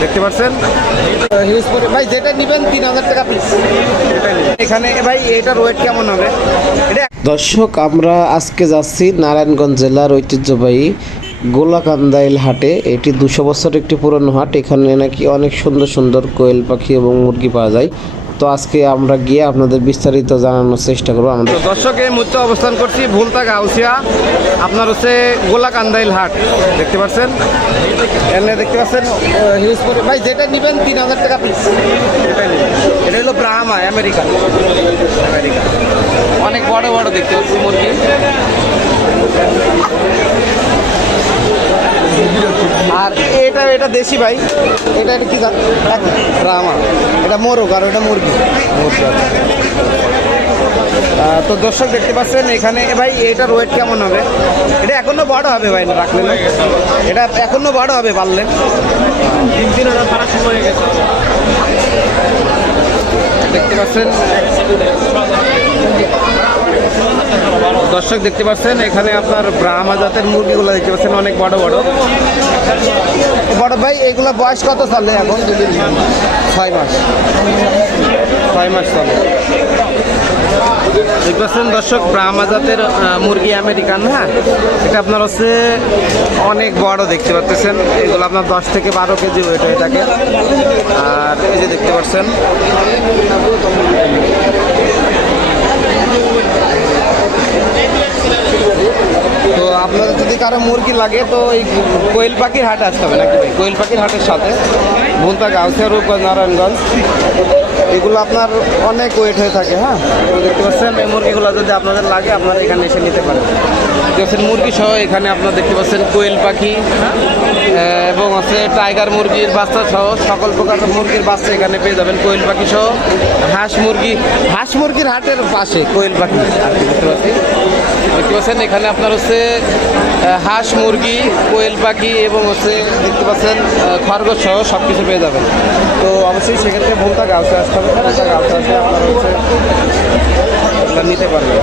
দেখতে পাচ্ছেন হিউজ করে ভাই, যেটা নেবেন 3000 টাকা পিস। এখানে ভাই এটার ওয়েট কেমন হবে? এটা দর্শক, আমরা আজকে যাচ্ছি নারায়ণগঞ্জ জেলার ঐতিহ্যবাহী গোলাকান্দাইল হাটে। এটি 200 বছর একটি পুরনো হাট। এখানে নাকি অনেক সুন্দর সুন্দর কোয়েল পাখি এবং মুরগি পাওয়া যায়। তো আজকে আমরা গিয়ে আপনাদের বিস্তারিত জানানোর চেষ্টা করবো। আমাদের দর্শক এই মুহূর্তে অবস্থান করছি ভুলতা গাউসিয়া, আপনার হচ্ছে গোলাকান্দাইল হাট। দেখতে পাচ্ছেন এখানে দেখতে পাচ্ছেন হিউজ করে ভাই, যেটা নেবেন 3000 টাকা পিস। এটা হলো ব্রাহ্মা আমেরিকান, অনেক বড় বড় দেখতে পাচ্ছি মুরগি। আর এটা দেশি ভাই, এটা কি ব্রাহ্মা, এটা মোরগ আর ওটা মুরগি। তো দর্শক দেখতে পাচ্ছেন এখানে ভাই এটার ওয়েট কেমন হবে? এটা এখনো বড় হবে ভাই, রাখলেন না? এটা এখনো বড় হবে পারলেন। দেখতে পাচ্ছেন দর্শক দেখতে পাচ্ছেন এখানে আপনার ব্রাহ্মা জাতের মুরগিগুলো দেখতে পাচ্ছেন, অনেক বড় বড় বড় ভাই। এগুলো বয়স কত চলে এখন? 6 মাস, 6 মাস চলে। দেখতে পাচ্ছেন দর্শক ব্রাহ্মা জাতের মুরগি আমেরিকান। হ্যাঁ, এটা আপনার হচ্ছে অনেক বড় দেখতে পাচ্ছেন। এগুলো আপনার 10 থেকে 12 কেজি ওয়েট হয়ে থাকে। আর এই যে দেখতে পাচ্ছেন তো আপনাদের যদি কারো মুরগি লাগে তো এই কোয়েল পাখির হাটে আসতে হবে নাকি ভাই? কোয়েল পাখির হাটের সাথে ভুলতা গাউসিয়া রূপগঞ্জ নারায়ণগঞ্জ, এগুলো আপনার অনেক ওয়েট হয়ে থাকে। হ্যাঁ, তো দেখতে পাচ্ছেন এই মুরগিগুলো যদি আপনাদের লাগে আপনারা এখানে এসে নিতে পারেন। দেখছেন মুরগি সহ এখানে আপনারা দেখতে পাচ্ছেন কোয়েল পাখি এবং হচ্ছে টাইগার মুরগির বাচ্চা সহ সকল প্রকার মুরগির বাচ্চা এখানে পেয়ে যাবেন। কোয়েল পাখি সহ হাঁস মুরগির হাটের পাশে কোয়েল পাখি আর কি দেখতে পাচ্ছি। দেখতে পাচ্ছেন এখানে আপনার হচ্ছে হাঁস মুরগি, কোয়েল পাখি এবং হচ্ছে দেখতে পাচ্ছেন খরগোশ সহ সব কিছু পেয়ে যাবেন। তো অবশ্যই সেক্ষেত্রে ভুলতা গাউসে আসতে হবে। ভুলতা গাউসে আসলে আপনারা হচ্ছে নিতে পারবেন।